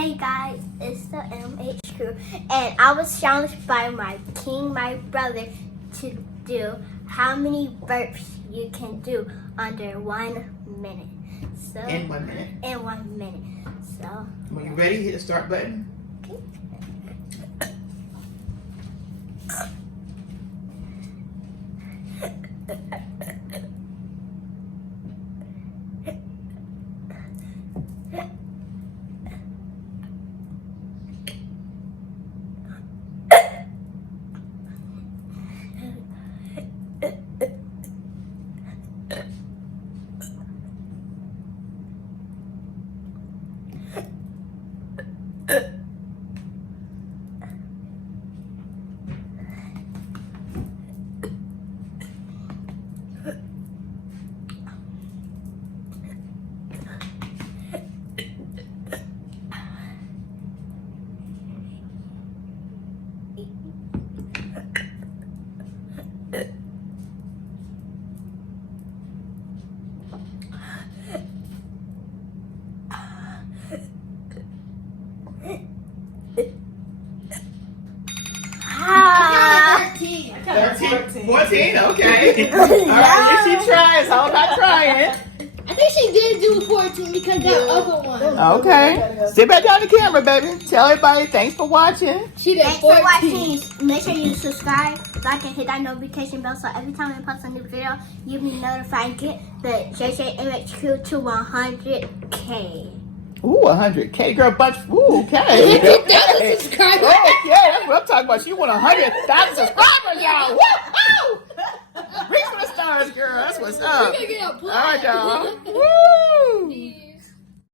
Hey guys, it's the MH crew, and I was challenged by MyKing, my brother, to do how many burps you can do under 1 minute. So In 1 minute. In 1 minute. So When you're ready, hit the start button. okay. Ah. 13, 14, okay. All right, if she tries, how about trying? I think she did do 14 because that other one. Okay. Sit back down the camera, baby. Tell everybody thanks for watching. She did Thanks 14. for watching. Make sure you subscribe, like, and hit that notification bell so every time we post a new video, you'll be notified and get the JJMH crew to 100K. Ooh, 100K, girl, bunch. Ooh, okay. 50,000 subscribers. Okay, that's what I'm talking about. She want 100,000 subscribers, y'all. Woo! Reach for the stars, girl. That's what's up. We're gonna get a All right, y'all. Woo!